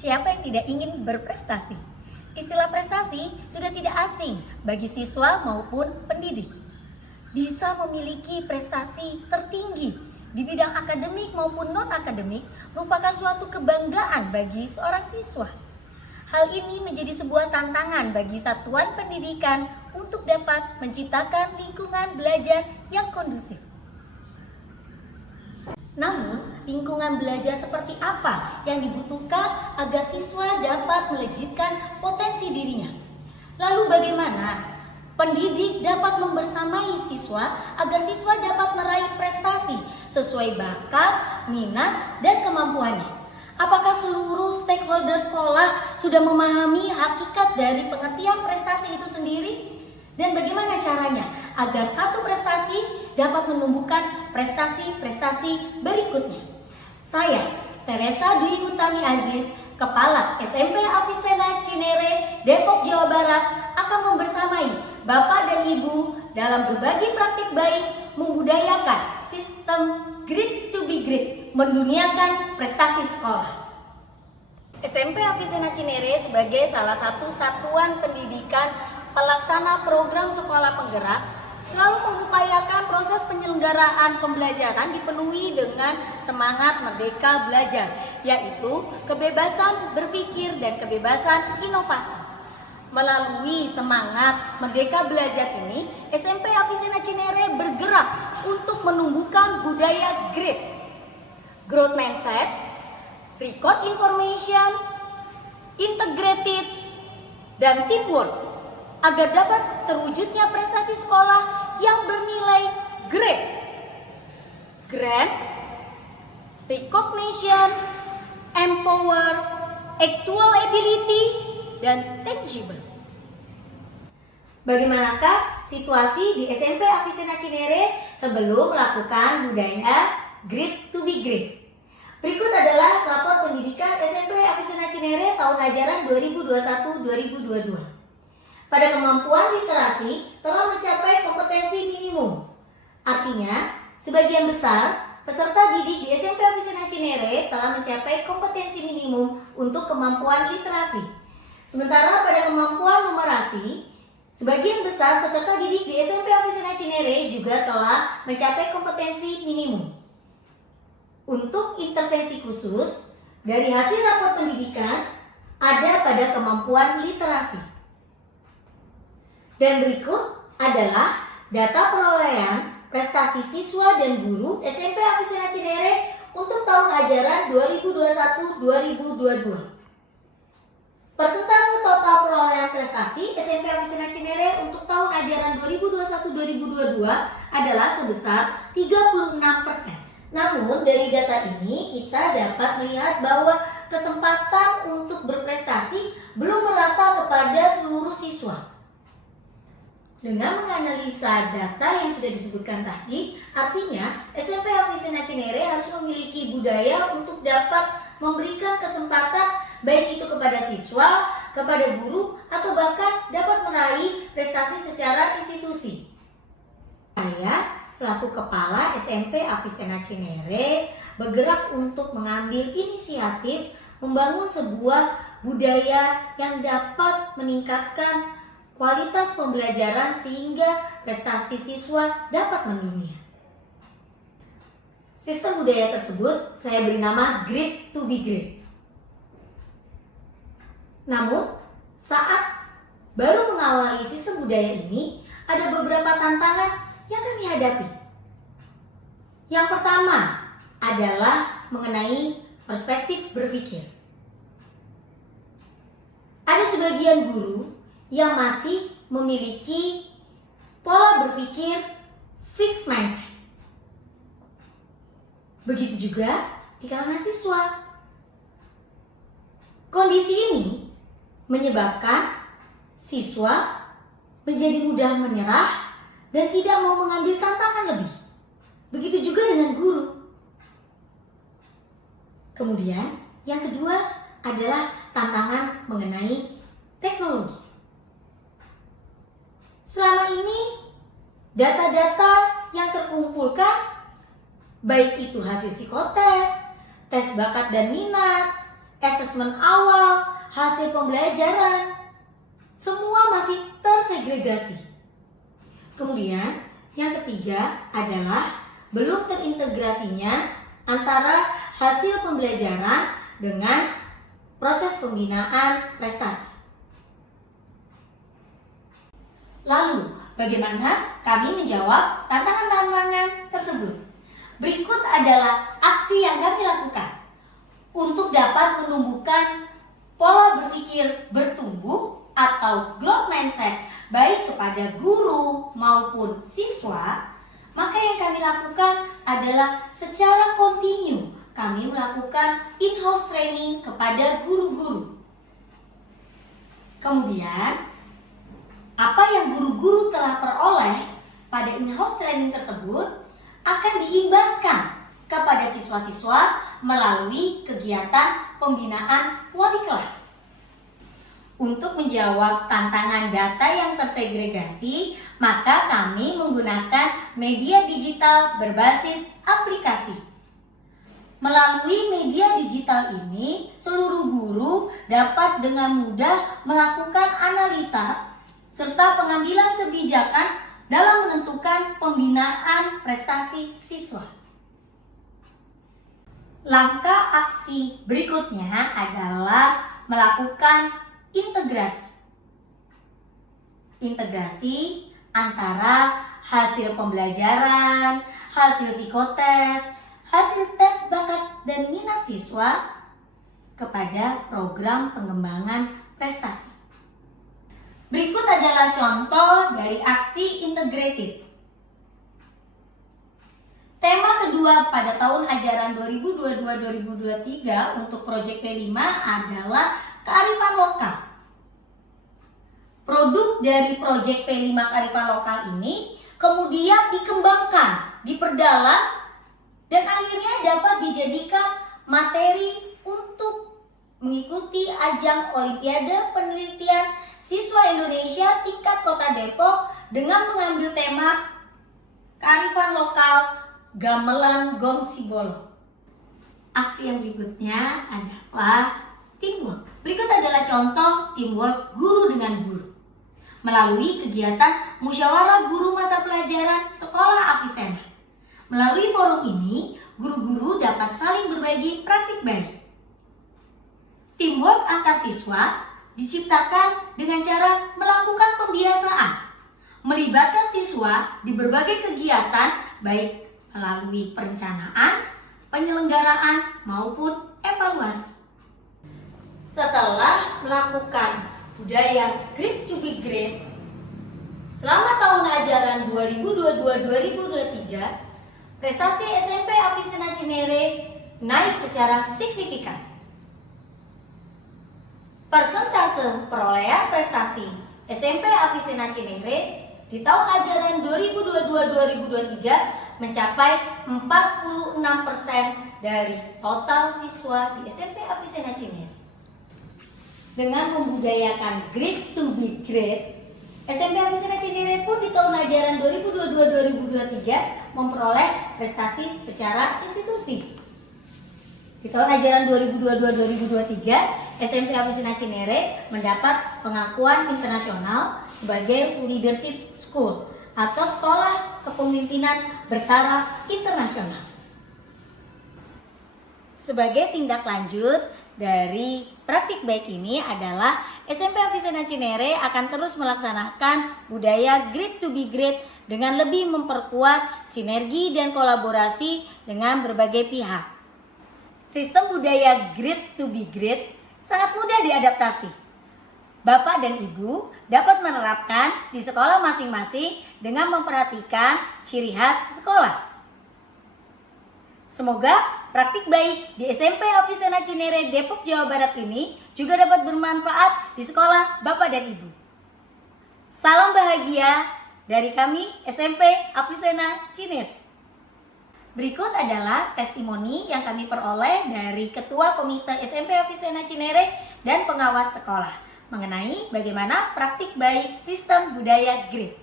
Siapa yang tidak ingin berprestasi? Istilah prestasi sudah tidak asing bagi siswa maupun pendidik. Bisa memiliki prestasi tertinggi di bidang akademik maupun non-akademik merupakan suatu kebanggaan bagi seorang siswa. Hal ini menjadi sebuah tantangan bagi satuan pendidikan untuk dapat menciptakan lingkungan belajar yang kondusif. Namun, lingkungan belajar seperti apa yang dibutuhkan agar siswa dapat melejitkan potensi dirinya? Lalu bagaimana pendidik dapat membersamai siswa agar siswa dapat meraih prestasi sesuai bakat, minat, dan kemampuannya? Apakah seluruh stakeholder sekolah sudah memahami hakikat dari pengertian prestasi itu sendiri? Dan bagaimana caranya agar satu prestasi dapat menumbuhkan prestasi-prestasi berikutnya? Saya, Teresa Dwi Utami Aziz, Kepala SMP Avicenna Cinere, Depok, Jawa Barat, akan membersamai Bapak dan Ibu dalam berbagi praktik baik membudayakan sistem Great to be Great, menduniakan prestasi sekolah. SMP Avicenna Cinere sebagai salah satu satuan pendidikan pelaksana program sekolah penggerak selalu mengupayakan proses penyelenggaraan pembelajaran dipenuhi dengan semangat merdeka belajar, yaitu kebebasan berpikir dan kebebasan inovasi. Melalui semangat merdeka belajar ini, SMP Avicenna Cinere bergerak untuk menumbuhkan budaya growth mindset, record information, integrated, dan teamwork agar dapat terwujudnya prestasi sekolah yang bernilai great, grand, recognition, empower, actual ability, dan tangible. Bagaimanakah situasi di SMP Avicenna Cinere sebelum melakukan budaya Great to be Great? Berikut adalah rapor pendidikan SMP Avicenna Cinere tahun ajaran 2021-2022. Pada kemampuan literasi telah mencapai kompetensi minimum. Artinya, sebagian besar peserta didik di SMP Avicenna Cinere telah mencapai kompetensi minimum untuk kemampuan literasi. Sementara pada kemampuan numerasi, sebagian besar peserta didik di SMP Avicenna Cinere juga telah mencapai kompetensi minimum. Untuk intervensi khusus, dari hasil rapor pendidikan ada pada kemampuan literasi. Dan berikut adalah data perolehan prestasi siswa dan guru SMP Avicenna Cinere untuk tahun ajaran 2021-2022. Persentase total perolehan prestasi SMP Avicenna Cinere untuk tahun ajaran 2021-2022 adalah sebesar 36%. Namun dari data ini kita dapat melihat bahwa kesempatan untuk berprestasi belum merata kepada seluruh siswa. Dengan menganalisa data yang sudah disebutkan tadi, artinya SMP Avicenna Cinere harus memiliki budaya untuk dapat memberikan kesempatan baik itu kepada siswa, kepada guru, atau bahkan dapat meraih prestasi secara institusi. Saya selaku Kepala SMP Avicenna Cinere bergerak untuk mengambil inisiatif membangun sebuah budaya yang dapat meningkatkan kualitas pembelajaran sehingga prestasi siswa dapat mendunia. Sistem budaya tersebut saya beri nama Great to be Great. Namun, saat baru mengawali sistem budaya ini, ada beberapa tantangan yang kami hadapi. Yang pertama adalah mengenai perspektif berpikir. Ada sebagian guru yang masih memiliki pola berpikir fixed mindset. Begitu juga di kalangan siswa. Kondisi ini menyebabkan siswa menjadi mudah menyerah dan tidak mau mengambil tantangan lebih. Begitu juga dengan guru. Kemudian yang kedua adalah tantangan mengenai teknologi. Selama ini, data-data yang terkumpulkan, baik itu hasil psikotes, tes bakat dan minat, asesmen awal, hasil pembelajaran, semua masih tersegregasi. Kemudian yang ketiga adalah belum terintegrasinya antara hasil pembelajaran dengan proses pembinaan prestasi. Lalu, bagaimana kami menjawab tantangan-tantangan tersebut? Berikut adalah aksi yang kami lakukan untuk dapat menumbuhkan pola berpikir bertumbuh atau growth mindset baik kepada guru maupun siswa. Maka yang kami lakukan adalah secara kontinu kami melakukan in-house training kepada guru-guru. Kemudian, apa yang guru-guru telah peroleh pada in-house training tersebut akan diimbaskan kepada siswa-siswa melalui kegiatan pembinaan wali kelas. Untuk menjawab tantangan data yang tersegregasi, maka kami menggunakan media digital berbasis aplikasi. Melalui media digital ini, seluruh guru dapat dengan mudah melakukan analisa serta pengambilan kebijakan dalam menentukan pembinaan prestasi siswa. Langkah aksi berikutnya adalah melakukan integrasi. Integrasi antara hasil pembelajaran, hasil psikotes, hasil tes bakat dan minat siswa kepada program pengembangan prestasi. Berikut adalah contoh dari aksi integrated. Tema kedua pada tahun ajaran 2022-2023 untuk proyek P5 adalah kearifan lokal. Produk dari proyek P5 kearifan lokal ini kemudian dikembangkan, diperdalam, dan akhirnya dapat dijadikan materi untuk mengikuti ajang Olimpiade Penelitian Siswa Indonesia tingkat Kota Depok dengan mengambil tema kearifan lokal Gamelan Gong Sibolo. Aksi yang berikutnya adalah teamwork. Berikut adalah contoh teamwork guru dengan guru. Melalui kegiatan musyawarah guru mata pelajaran Sekolah Avicenna. Melalui forum ini, guru-guru dapat saling berbagi praktik baik. Teamwork antar siswa diciptakan dengan cara melakukan pembiasaan, melibatkan siswa di berbagai kegiatan baik melalui perencanaan, penyelenggaraan, maupun evaluasi. Setelah melakukan budaya Great to be Great selama tahun ajaran 2022-2023, prestasi SMP Avicenna Cinere naik secara signifikan. Persentase perolehan prestasi SMP Avicenna Cinere di tahun ajaran 2022-2023 mencapai 46% dari total siswa di SMP Avicenna Cinere. Dengan membudayakan Great to be Great, SMP Avicenna Cinere pun di tahun ajaran 2022-2023 memperoleh prestasi secara institusi. Di tahun ajaran 2022-2023, SMP Avicenna Cinere mendapat pengakuan internasional sebagai Leadership School atau Sekolah Kepemimpinan Bertaraf Internasional. Sebagai tindak lanjut dari praktik baik ini adalah SMP Avicenna Cinere akan terus melaksanakan budaya Great to be Great dengan lebih memperkuat sinergi dan kolaborasi dengan berbagai pihak. Sistem budaya Great to be Great sangat mudah diadaptasi. Bapak dan Ibu dapat menerapkan di sekolah masing-masing dengan memperhatikan ciri khas sekolah. Semoga praktik baik di SMP Avicenna Cinere Depok, Jawa Barat ini juga dapat bermanfaat di sekolah Bapak dan Ibu. Salam bahagia dari kami SMP Avicenna Cinere. Berikut adalah testimoni yang kami peroleh dari Ketua Komite SMP Avicenna Cinere dan pengawas sekolah mengenai bagaimana praktik baik sistem budaya GRIT.